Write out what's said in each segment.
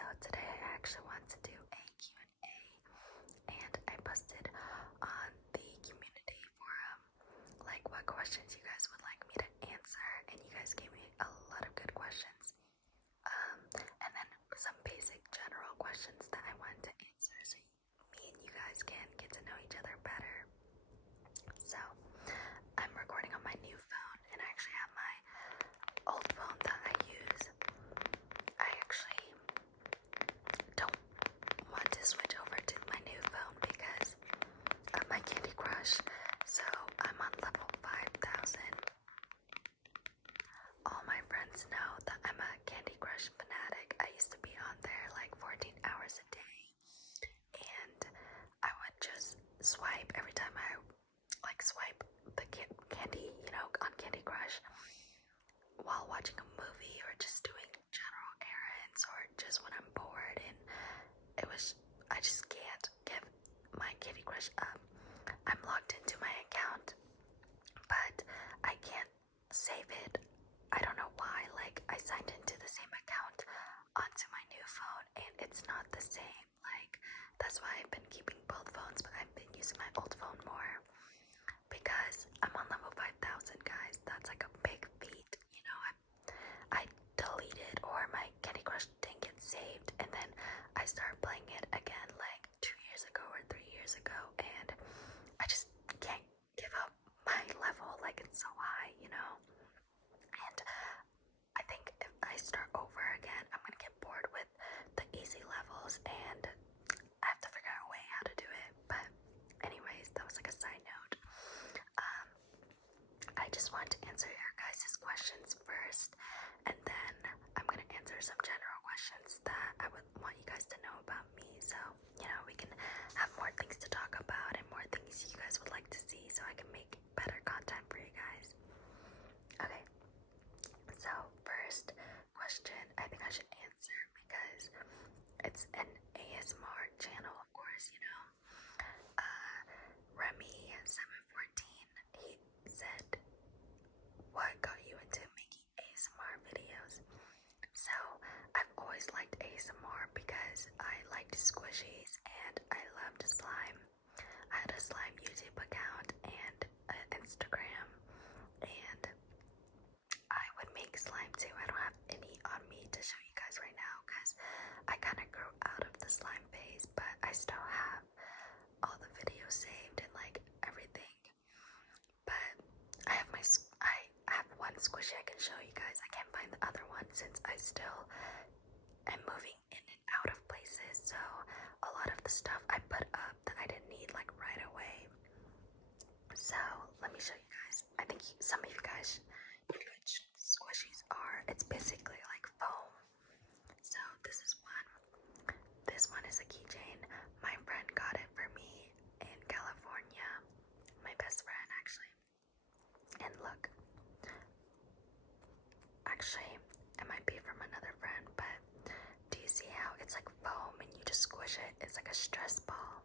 So today I actually want to do a Q&A, and I posted on the community forum like what questions you guys would like me to answer, and you guys gave me a lot of good questions. And then some basic general questions that I wanted to answer so me and you guys can get to know each other better. So I'm recording on my new phone, and I actually have my old phone that I use. I actually don't want to switch over to my new phone because of my Candy Crush. So I'm on level 5,000. All my friends know that I'm a Candy Crush fanatic. I used to be on there like 14 hours a day, and I would just swipe every time I swipe the candy, on Candy Crush while watching a movie or just doing general errands or just when I'm bored, and I just can't give my Candy Crush up. I'm logged into my account, but I can't save it. I don't know why. I signed into the same account onto my new phone, and it's not the same. That's why I've been keeping both phones, but I've been using my old phone more because I'm on level 5,000, guys. That's like a big feat, I deleted, or my Candy Crush didn't get saved, and then I started playing it again like 2 years ago or 3 years ago, and I just can't give up my level. It's so high, and I think if I start over again, I'm gonna get bored with the easy levels, and I have to figure out a way how to do it. But anyways, that was like a side note. I just want to answer your guys' questions first, and then I'm gonna answer some general questions that I would want you guys to know about me, so we can have more things to talk about and more things you guys would like to see, so I can make better content for you guys. Okay, so first question I think I should answer because it's an ASMR channel, of course, Remy714, he said, what got you into making ASMR videos? So I've always liked ASMR because I liked Squishies and I loved slime. I had a slime YouTube account and an Instagram, and I would make slime too. I don't have any on me to show you guys right now because I kind of grew out of the slime phase, but I still have all the videos saved and everything. But I have one squishy I can show you guys. I can't find the other one since I still am moving in and out of places, so a lot of the stuff I put up that I didn't need right away. So let me show you guys. I think some of you guys know which squishies are. It's basically like foam. So this is one. This one is a keychain. My friend got it for me in California. My best friend, actually. And look. Actually, it might be from another friend, but do you see how it's like foam and you just squish it? It's like a stress ball.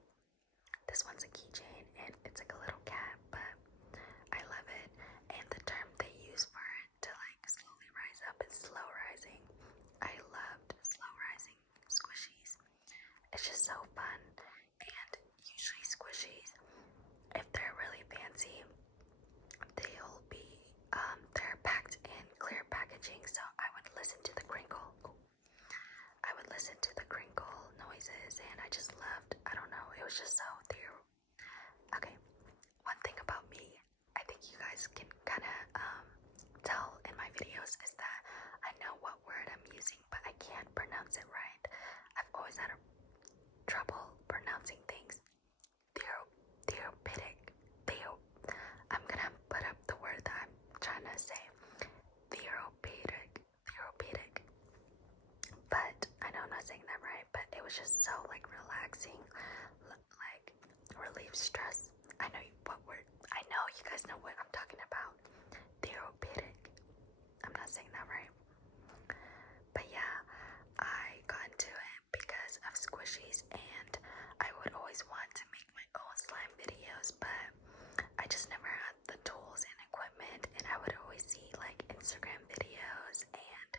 This one's a keychain and it's like a little cat, but I love it. And the term they use for it to slowly rise up is slow rising. I loved slow rising squishies. It's just so fun. And usually squishies, if they're really fancy, they're packed in clear packaging, so I would listen to the crinkle. I would listen to the crinkle noises, and I just loved, I don't know, it was just so ethereal. Okay, one thing about me, I think you guys can kind of tell in my videos, is that I know what word I'm using, but I can't pronounce it right. I've always had trouble pronouncing things. Therapeutic. I'm gonna put up the word that I'm trying to say. Therapeutic. But I know I'm not saying that right, but it was just so relaxing, relieve stress. I know you guys know what I'm talking about. Therapeutic. I'm not saying that right. But yeah, I got into it because of Squishies, and I would always want to make my own slime videos, but I just never had the tools and equipment, and I would always see Instagram videos and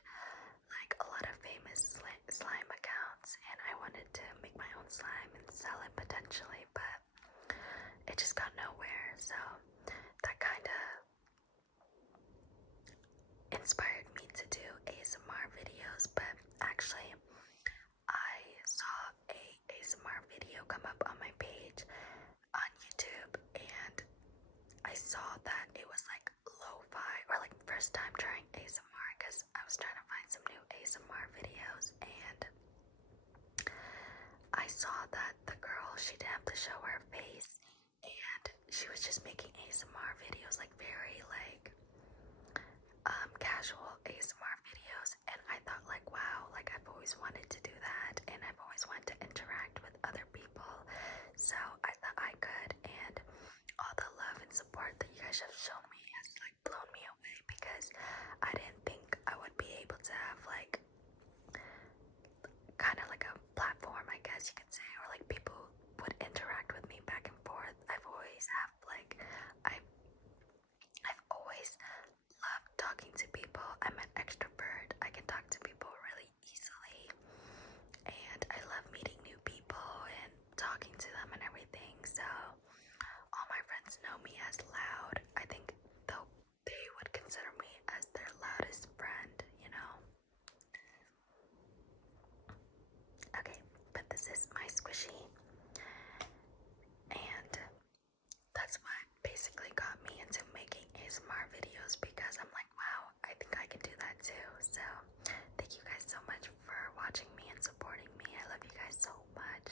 a lot of famous slime accounts slime and sell it potentially, but it just got nowhere. So that kind of inspired me to do ASMR videos. But actually, I saw a ASMR video come up on my page on YouTube, and I saw that it was like lo-fi, or like first time trying ASMR, because I was trying to find some new ASMR videos, and I saw that the girl, she didn't have to show her face, and she was just making ASMR videos, like very like casual ASMR videos, and I thought like, wow, like I've always wanted to do that, and I've always wanted to interact with other people, so I thought I could, and all the love and support that you guys have shown me has like blown me away, because I didn't think I would be able to have like kind of like a platform, I guess you could say, or like people would interact with me back and forth. I've always loved talking to people. I'm an extrovert. I can talk to people really easily, and I love meeting new people and talking to them and everything. So all my friends know me as loud. I think though they would consider me as their loudest friend, you know. Okay, but this is my squishy, and that's what basically got me into making ASMR videos, because I'm like, wow, I think I can do that too. So thank you guys so much for watching me and supporting me. I love you guys so much.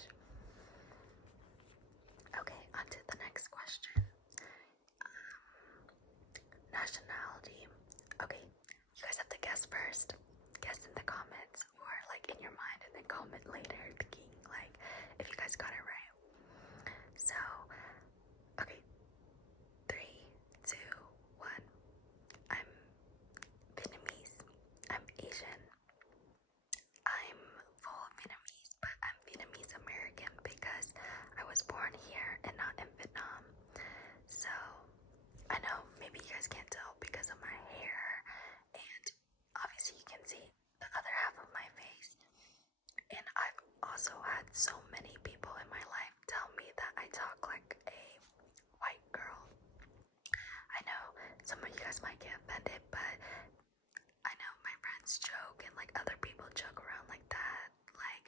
Okay, on to the next question. Nationality. Okay, you guys have to guess first. Guess in the comments, or like in your mind, and then comment later thinking like if you guys got it right. So, okay, 3, 2, 1. I'm Vietnamese. I'm Asian. I'm full Vietnamese, but I'm Vietnamese American because I was born here and not in Vietnam. So I know maybe you guys can't tell because of my hair, and obviously you can see the other half of my face. And I've also had so many people in my life tell me that I talk like a white girl. I know some of you guys might get offended, but I know my friends joke and like other people joke around like that, like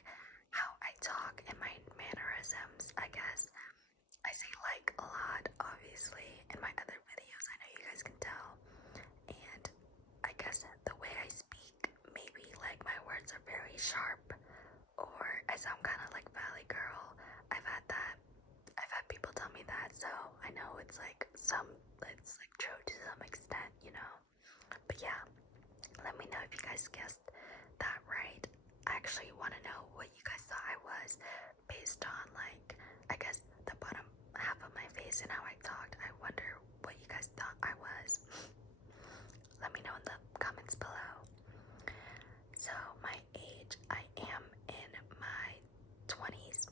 how I talk and my mannerisms. I guess I say like a lot, obviously, in my other videos. I know you guys can tell. And I guess the way I speak, maybe like my words are very sharp, or I sound kind of like Valley Girl. I've had people tell me that, so I know it's like true to some extent, you know. But yeah, let me know if you guys guessed that right. I actually want to know what you guys thought I was based on like, I guess the bottom half of my face and how I talked. I wonder what you guys thought I was. Let me know in the comments below. So my age, I am in my 20s.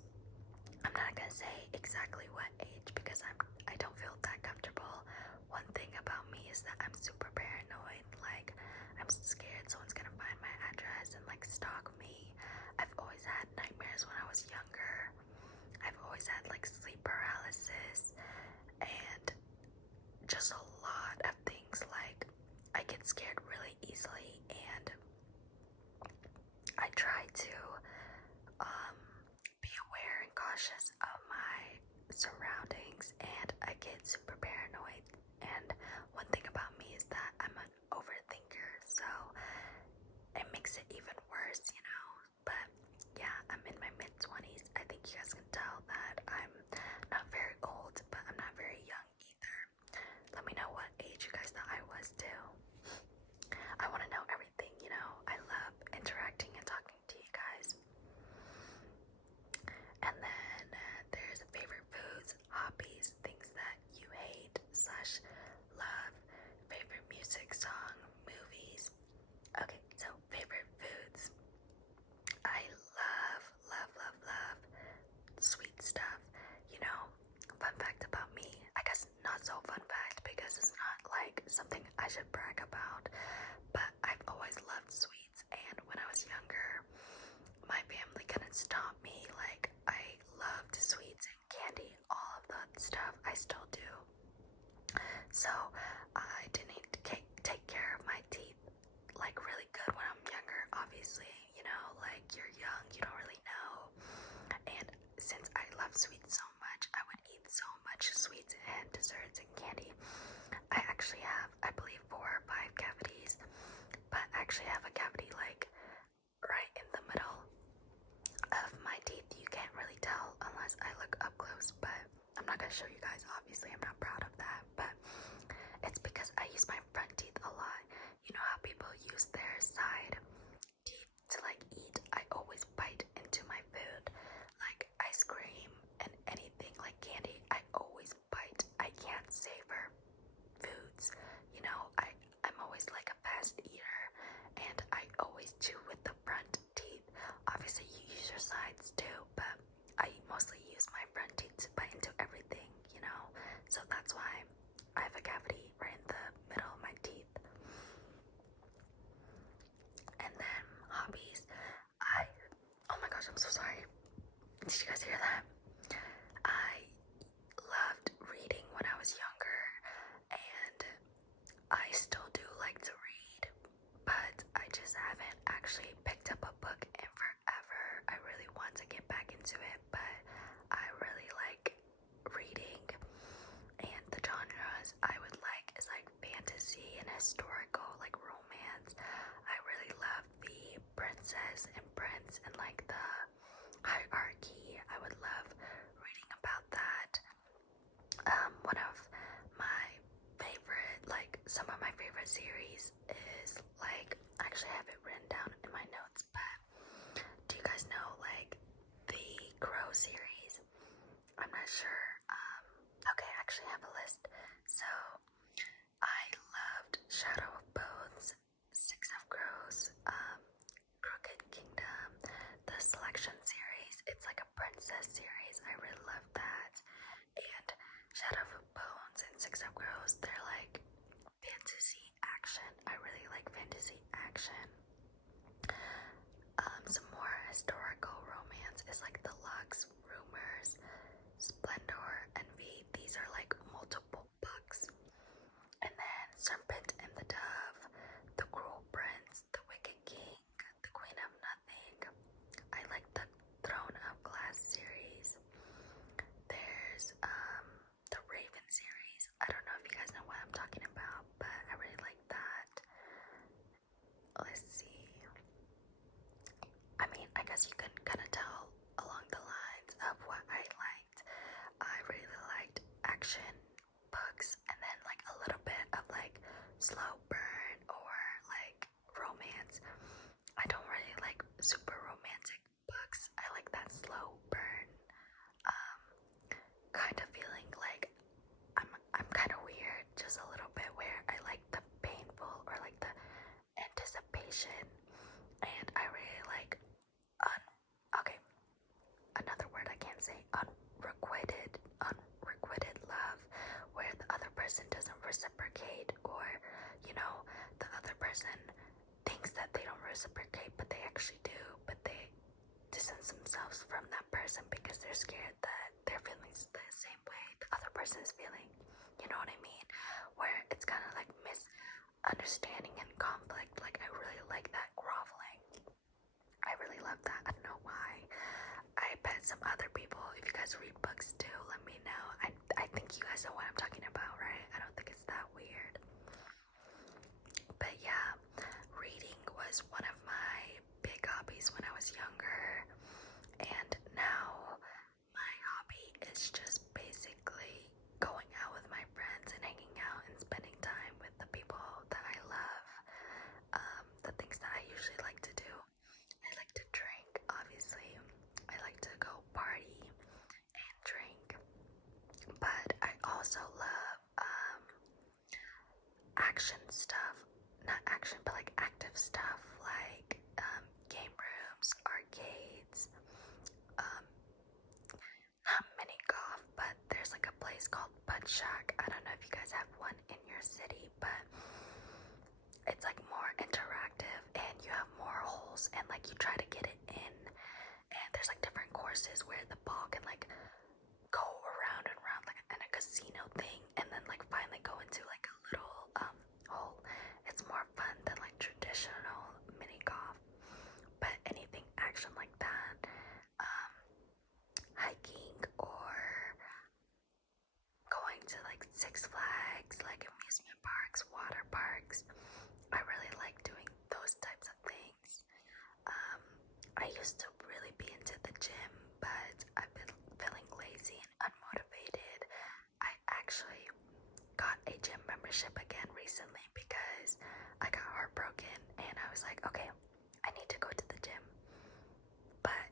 I'm not gonna say exactly what age because I don't feel that comfortable. One thing about me is that I'm super paranoid. Like, I'm scared someone's gonna find my address and like stalk me. I've always had nightmares when I was younger. I've always had like sleep paralysis and just a lot of things. Like, I get scared really easily, and I try to be aware and cautious of my surroundings, and I get super paranoid. And one thing about me is that I'm an overthinker, so it makes it even worse, you know. But yeah, I'm in my mid-20s. I think you guys can tell that I'm not very old, but I'm not very young either. Let me know what age you guys thought I was too. I want to know everything, you know. I love interacting and talking to you guys. And then there's favorite foods, hobbies, things that you hate. sweets so much. I would eat so much sweets and desserts and candy. I actually have, I believe, 4 or 5 cavities, but I actually have a cavity like right in the middle of my teeth. You can't really tell unless I look up close, but I'm not gonna show you guys. Obviously, I'm not proud of that, but it's because I use my front teeth a lot. You know how people use their side teeth to like eat? I always bite into my food, like ice cream and anything like candy. I always bite. I can't savor foods. You know, I'm always like a fast eater, and I always chew with the front teeth. Obviously, you use your sides too, but I mostly use my front teeth to bite into everything, you know? So that's why I have a cavity right in the middle of my teeth. And then hobbies. Oh my gosh, I'm so sorry. Did you guys hear that? I loved reading when I was younger, and I still do like to read, but I just haven't actually picked up a book in forever. I really want to get back into it, but I really like reading, and the genres I would like is like fantasy and historical, like romance. I really love the princess and prince and like the hierarchy. I would love reading about that. One of my favorite, like some of my favorite series is like, I actually have it written down in my notes, but do you guys know like the Crow series? I'm not sure. Okay, I actually have a list. So I loved Shadow of Bones, Six of Crows, Crooked Kingdom, the Selection series. It's like a princess series. I really love that. And Shadow of Bones and Six of Crows, they're like fantasy action. I really like fantasy action. Some more historical romance is like The Lux, Rumors, Splendor, Envy. These are like multiple books. And then Serpent and the Dove, The Cruel Prince, The Wicked King, The Queen of Nothing. I like the Throne of Glass series. There's the Raven series. I don't know if you guys know what I'm talking about, but I really like that. Let's see. I mean, I guess you can kind of tell along the lines of what I liked. I really liked action books, and then like a little bit of like slow burn or like romance. I don't really like super romantic books. I like that slow burn kind of feeling. Like I'm kind of weird, just a little bit, where I like the painful or like the anticipation, and I really like okay, another word I can't say, unrequited love, where the other person doesn't reciprocate, or you know, the other person thinks that they don't reciprocate, but they actually do, but they distance themselves from that person because they're scared that their feelings the same way the other person is feeling. You know what I mean? Where it's kind of like misunderstanding and conflict. Like I really like that groveling. I really love that. I don't know why. I bet some other people, if you guys read books too, let me know. I think you guys know what I'm talking about, right? I don't think it's that weird. But yeah, reading was one of my big hobbies when I was younger, and now my hobby is just basically going out with my friends and hanging out and spending time with the people that I love. The things that I usually like to do. I like to drink, obviously. I like to go party and drink. But I also love action stuff. Not action, but like active stuff, like game rooms, arcades, not mini golf, but there's like a place called Putt Shack. I don't know if you guys have one in your city, but it's like more interactive, and you have more holes, and like you try to get it in, and there's like different courses where the ball can like go around and around like in a casino thing, and then like finally go into like a little hole. It's more fun than like traditional membership again recently because I got heartbroken and I was like, okay, I need to go to the gym. But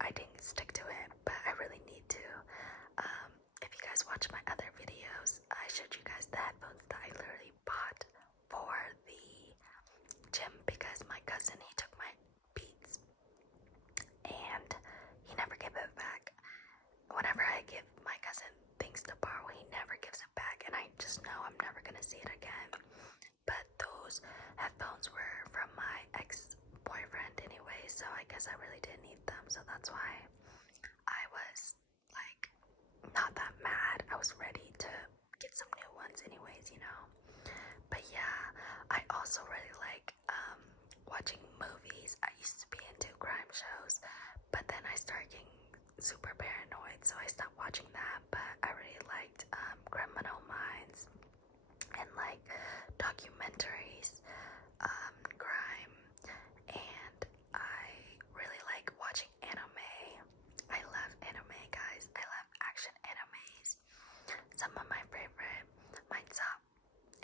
I didn't stick to it, but I really need to. If you guys watch my other videos, I showed you guys the headphones that I literally bought for the gym because my cousin, he took my Beats and he never gave it back. Whenever I give my cousin things to borrow, he never gives it back, and I just know I'm never gonna see it again. But those headphones were from my ex-boyfriend anyway, so I guess I really didn't need them, so that's why I was like not that mad. I was ready to get some new ones anyways, you know. But yeah, I also really like watching movies. I used to be into crime shows, but then I started getting super paranoid, so I stopped watching that. But I really liked Criminal Minds and like documentaries, crime, and I really like watching anime. I love anime, guys. I love action animes. Some of my favorite, my top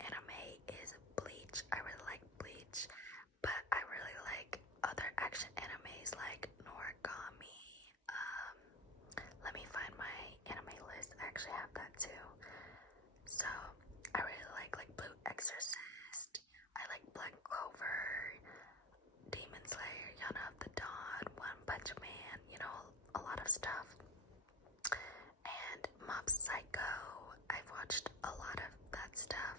anime is Bleach. I really like Bleach, but I really like other action animes like Noragami. Let me find my anime list. I actually have that too. So I really like Blue Exorcist. I like Black Clover, Demon Slayer, Yana of the Dawn, One Punch Man. You know, a lot of stuff. And Mob Psycho. I've watched a lot of that stuff.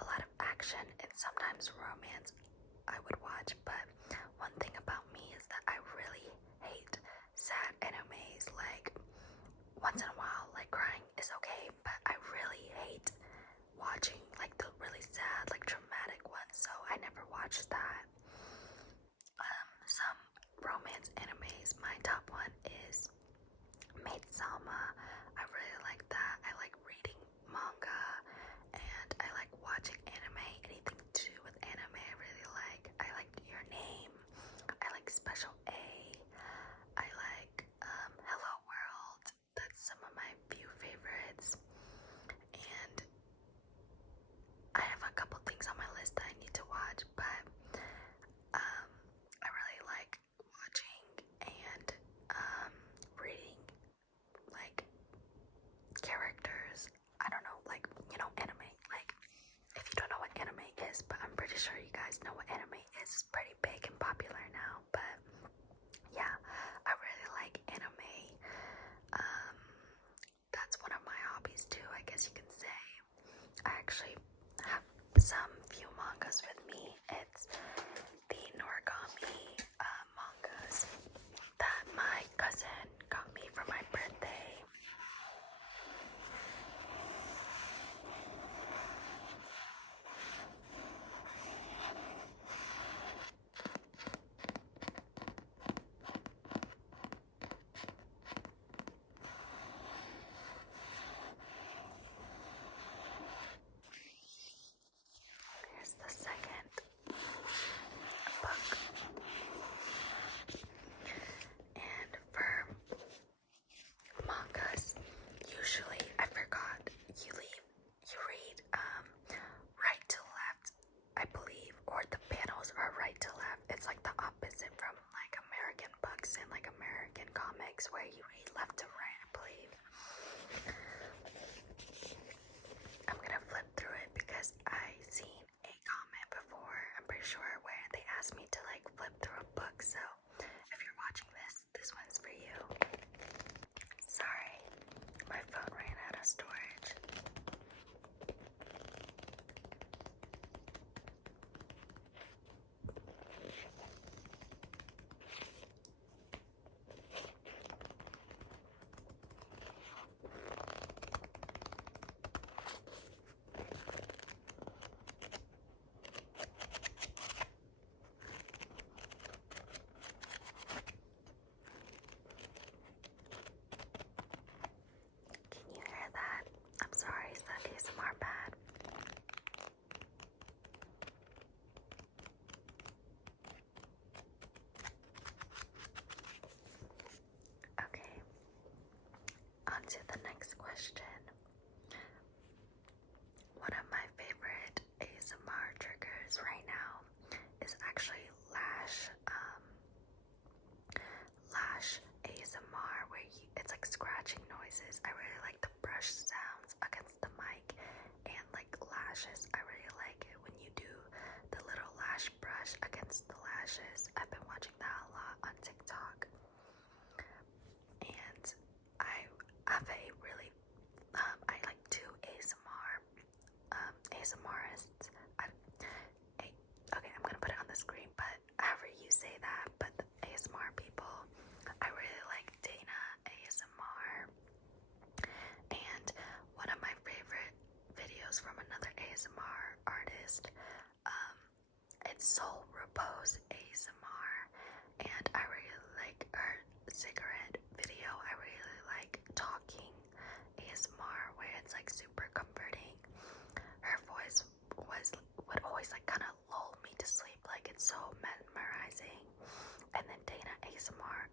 A lot of action and sometimes romance I would watch, but one thing about me is that I really hate sad animes. Like, once in a while, like, crying is okay, but I really hate watching like the really sad, like dramatic ones, so I never watched that. Some romance animes, my top one is Maid Sama. I really like that. I like reading manga and I like watching anime. Anything to do with anime I really like. I like Your Name. I like Special A. I like Hello World. That's some of my few favorites. And I have a couple things on my list that I need to watch, but I really like watching and reading like characters. I don't know, like, you know, anime. Like, if you don't know what anime is, but I'm pretty sure you guys know what anime is. It's pretty big and popular now, but yeah, I really like anime. That's one of my hobbies too, I guess you can say. I actually have some few mangas with me. It's the Noragami mangas that my cousin got me for my birthday. Here's the second book. And for mangas, usually, I forgot, you read right to left, I believe, or the panels are right to left. It's like the opposite from like American books and like American comics where you read left to right, I believe. I'm gonna flip through it because I seen a comment before, I'm pretty sure, where they asked me to like flip through a book, so if you're watching this one's for you. Sorry, my phone ran out of storage.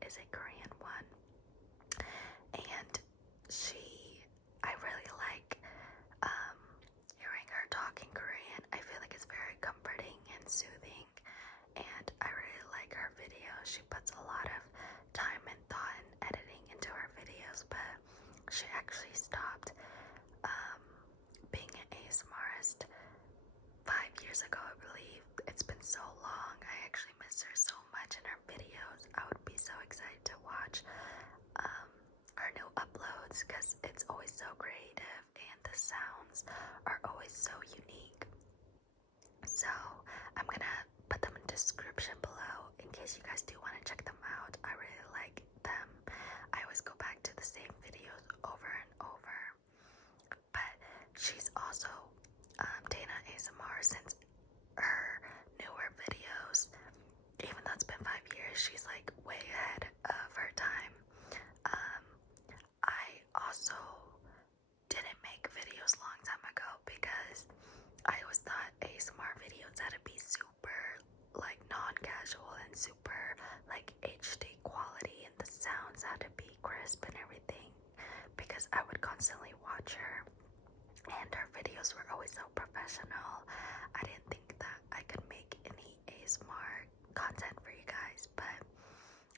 is a Korean one, and I really like hearing her talk in Korean. I feel like it's very comforting and soothing, and I really like her videos. She puts a lot of time and thought and editing into her videos, but she actually stopped being an ASMRist 5 years ago, I believe. It's been so long. I actually miss her so much in her videos. I would be so excited to watch her new uploads because it's always so creative and the sounds are always so unique. So I'm gonna put them in the description below in case you guys do want to check them out. I really like them. I always go back to the same videos over and over. But she's also Dana ASMR, since her newer videos, even though it's been 5 years, she's like way ahead of her time. I also didn't make videos long time ago because I always thought ASMR videos had to be super like non-casual and super like HD quality, and the sounds had to be crisp and everything, because I would constantly watch her and her videos were always so professional. I didn't think that I could make any ASMR content for you guys, but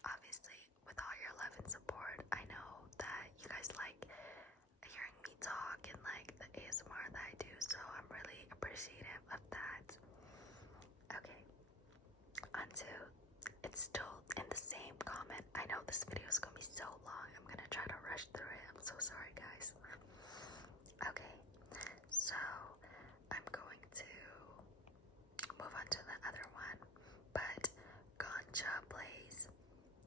obviously with all your love and support, I know that you guys like hearing me talk and like the ASMR that I do, so I'm really appreciative of that. Okay, onto, it's still in the same comment. I know this video is gonna be so long. I'm gonna try to rush through it. I'm so sorry, guys. Okay, so I'm going to move on to the other one, but Ganja Blaze,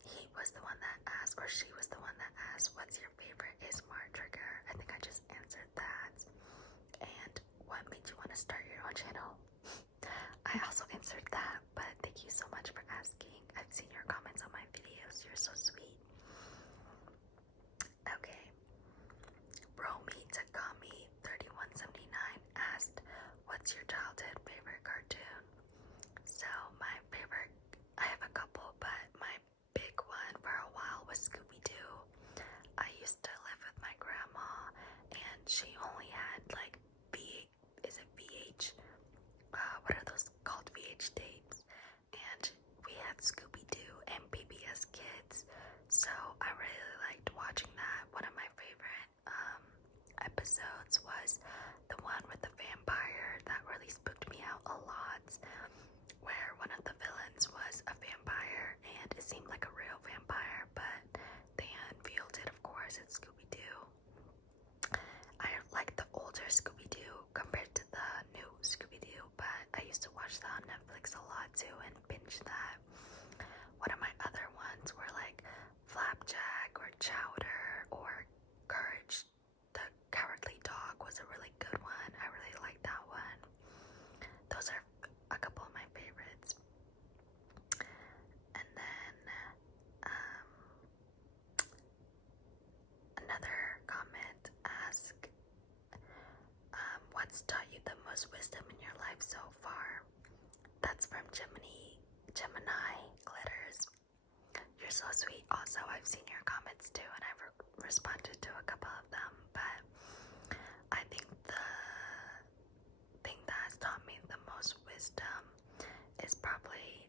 he was the one that asked, or she was the one that asked, what's your favorite ASMR trigger? I think I just answered that. And what made you want to start your own channel? I also answered that, but thank you so much for asking. I've seen your comments on my videos. You're so sweet. Okay. Romy Takami 3179 asked, what's your childhood favorite cartoon? So my favorite, I have a couple, but my big one for a while was Scooby-Doo. I used to live with my grandma, and she only had like VH, what are those called, VH tapes, and we had Scooby-Doo and PBS Kids, so I really liked watching that. One of my favorite episodes was the one with the vampire. That really spooked me out a lot, where one of the villains was a vampire, and it seemed like a real vampire, but they unveiled it, of course. It's Scooby-Doo. I like the older Scooby-Doo compared to the new Scooby-Doo, but I used to watch that on Netflix a lot too and binge that. One of my other ones were like Flapjack or Chowder or Courage the Cowardly Dog was a really good one. I really like that one. Those are a couple of my favorites. And then another comment asked, what's taught you the most wisdom in your life so far? That's from Gemini Glitters. You're so sweet. Also, I've seen your comments too, and I've responded to a couple of them, but I think the thing that has taught me the most wisdom is probably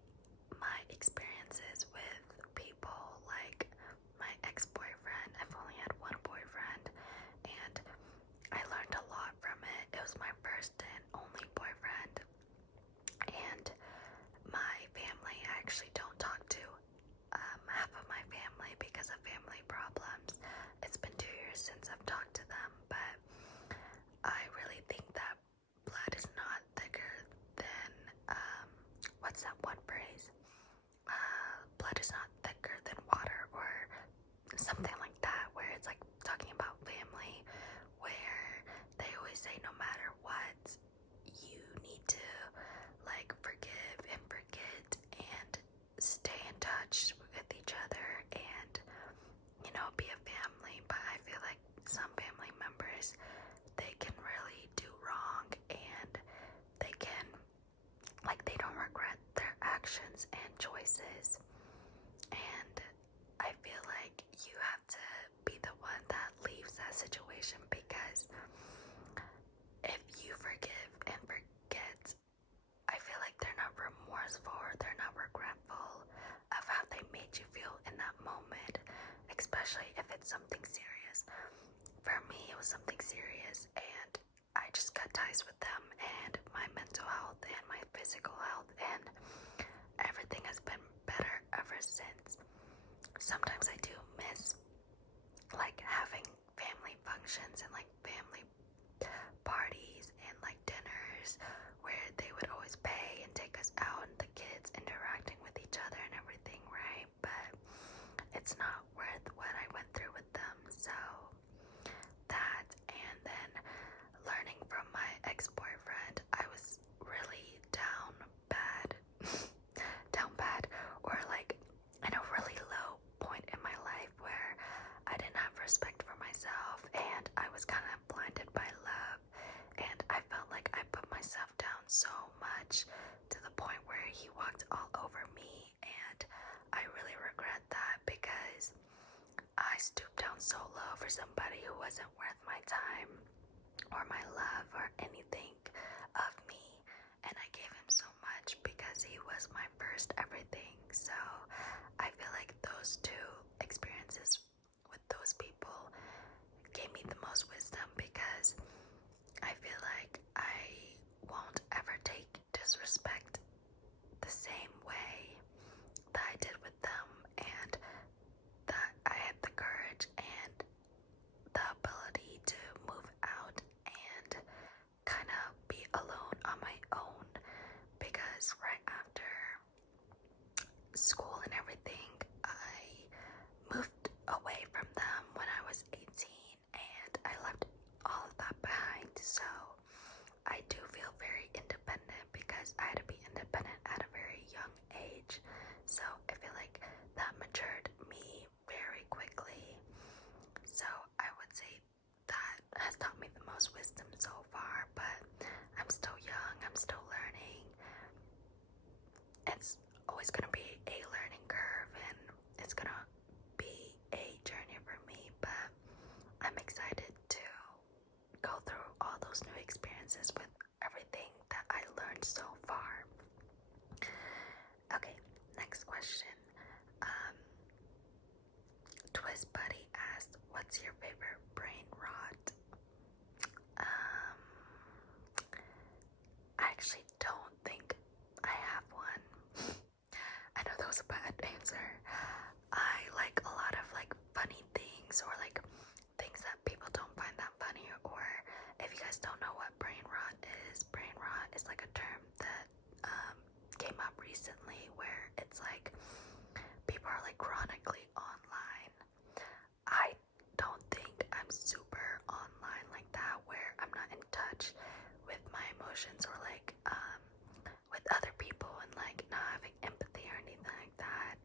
my experiences with people, like my ex-boyfriend. I've only had one boyfriend, and I learned a lot from it. It was my first and only boyfriend, and my family, I actually don't talk to half of my family because of family problems. It's been 2 years since I've talked to them, but I really think that blood is not thicker than, what's that one phrase? Blood is not thicker than water, or something like that, where it's like talking about family, where they always say no matter what, you need to like forgive and forget and stay in touch with each other and, you know, be a family. But I feel like some family members, they can really do wrong, and they can, like, they don't regret their actions and choices. And I especially if it's something serious. For me, it was something serious, and I just cut ties with them, and my mental health and my physical health, and everything has been better ever since. Sometimes I do miss like having family functions and like family parties and like dinners where they would always pay and take us out and the kids interacting with each other and everything, right? But it's not worth what I went through with them. So that, and then learning from my ex-boyfriend, I was really down bad, or like in a really low point in my life where I didn't have respect for myself, and I was kind of blinded by love, and I felt like I put myself down so much to the point where he walked all over me, and I really regret that because I stooped down so low for somebody who wasn't worth my time or my love or anything of me, and I gave him so much because he was my first everything. So I feel like those two experiences with those people gave me the most wisdom, because I feel like I won't ever take disrespect the same way that I did with them, and that I had the courage and the ability to move out and kind of be alone on my own, because right after school and everything, I moved away from them when I was 18, and I left all of that behind. So I do feel very independent because I had to be independent at a very young age. So I feel like that matured me very quickly. So I would say that has taught me the most wisdom so far, but I'm still young, I'm still learning. It's always gonna be a learning curve, and it's gonna be a journey for me, but I'm excited to go through all those new experiences with everything that I learned so far. Okay, next question. Twist Buddy asked, what's your favorite brain rot? I actually don't think I have one. I know that was a bad answer. I like a lot of like funny things, or like things that people don't find that funny. Or if you guys don't know what brain rot is like a term that came up recently, where it's like people are like chronically online. I don't think I'm super online like that, where I'm not in touch with my emotions, or like with other people, and like not having empathy or anything like that.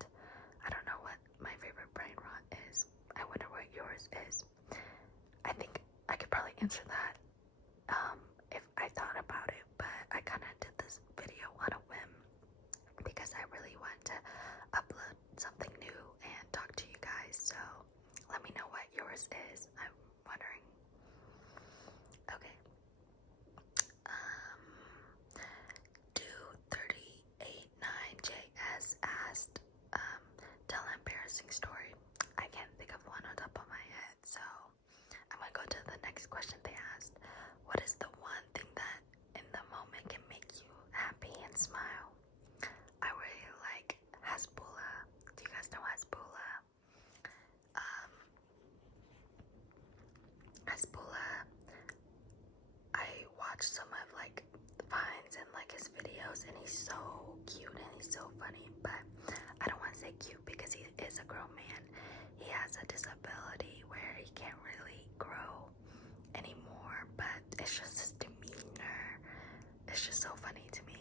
I don't know what my favorite brain rot is. I wonder what yours is. I think I could probably answer that if I thought about it, but I kind of did this video on a whim because I really want to upload something new and talk to you guys. So let me know what yours is. I'm wondering. Okay. Do 389JS asked, tell an embarrassing story. I can't think of one on top of my head, so I'm gonna go to the next question they asked. What is the one thing that in the moment can make you happy and smile? I really like Hasbulla. Do you guys know Hasbulla? Hasbulla, I watched some of like Vines and like his videos, and he's so cute and he's so funny, but I don't want to say cute because he is a grown man. He has a disability where he can't really grow anymore, but it's just his demeanor. It's just so funny to me.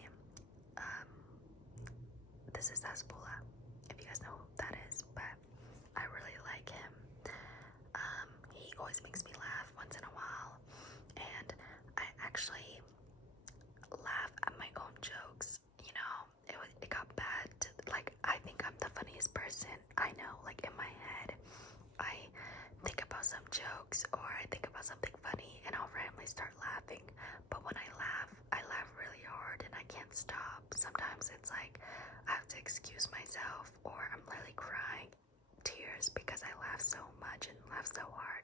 This is Hasbulla, if you guys know who that is, but I really like him. He always makes me laugh once in a while, and I actually laugh at my own jokes. You know, it got bad to, like, I think I'm the funniest person I know. Like, in my head, I think about some jokes, or I think about something funny, and I'll randomly start laughing. But when I laugh really hard, and I can't stop. Sometimes it's like I have to excuse myself laugh so hard.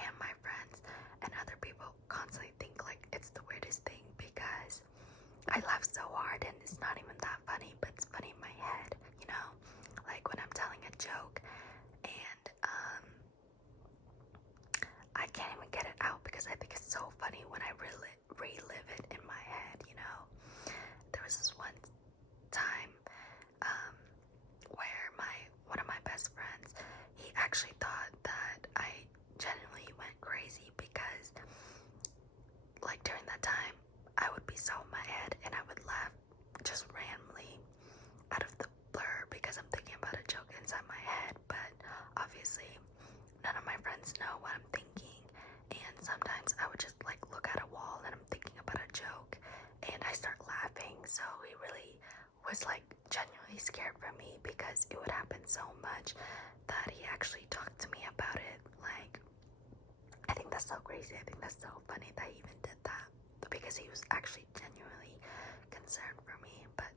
And my friends and other people constantly think like it's the weirdest thing because I laugh so hard and it's not even that funny, but it's funny in my head, you know? Like when I'm telling a joke and I can't even get it out because I think it's so funny when I relive it in my head, you know? There was this one time where one of my best friends, he actually thought that I genuinely went crazy because like during that time I would be so in my head and I would laugh just randomly out of the blur because I'm thinking about a joke inside my head, but obviously none of my friends know what I'm thinking, and sometimes I would just like look at a wall and I'm thinking about a joke and I start laughing. So he really was like genuinely scared for me because it would happen so much that he actually talked to me about it. Like, I think that's so crazy. I think that's so funny that he even did that because he was actually genuinely concerned for me. But